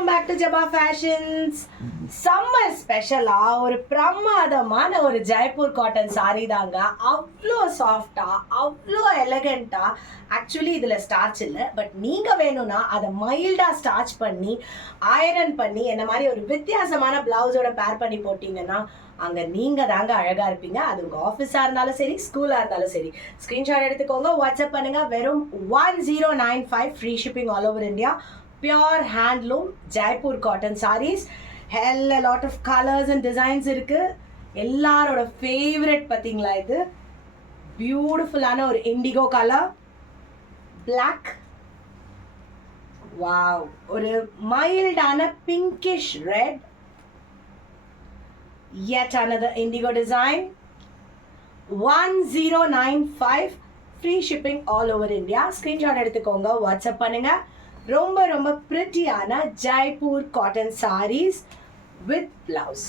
Welcome back to Jaba fashions. Summer ஸ்பெஷலா ஒரு பிரமாதமான ஒரு ஜெய்ப்பூர் காட்டன் சாரி தாங்க. அவ்வளோ சாஃப்டா, அவ்வளோ எலகண்டா. ஆக்சுவலி இதில் ஸ்டார்ச் இல்லை, பட் நீங்கள் வேணும்னா அதை மைல்டாக ஸ்டார்ச் பண்ணி ஐரன் பண்ணி என்ன மாதிரி ஒரு வித்தியாசமான பிளவுஸோட பேர் பண்ணி போட்டிங்கன்னா அங்கே நீங்கள் தாங்க அழகாக இருப்பீங்க. அது உங்கள் ஆஃபீஸாக இருந்தாலும் சரி, ஸ்கூலாக இருந்தாலும் சரி. ஸ்க்ரீன்ஷாட் எடுத்துக்கோங்க, வாட்ஸ்அப் பண்ணுங்கள். வெறும் 1095 free shipping all over India. Pure handloom Jaipur cotton sarees. Hell a lot of colors and designs இருக்கு. எல்லாரோட ஃபேவரட் பார்த்தீங்களா? இது பியூட்டிஃபுல்லான ஒரு இண்டிகோ கலர், பிளாக், வாவ், ஒரு மைல்டான pinkish red, yet another indigo design. 1095 free shipping all over India. Screenshot எடுத்துக்கோங்க, WhatsApp பண்ணுங்க. ரொம்ப ரொம்ப பிரிட்டியான Jaipur cotton sarees with blouse.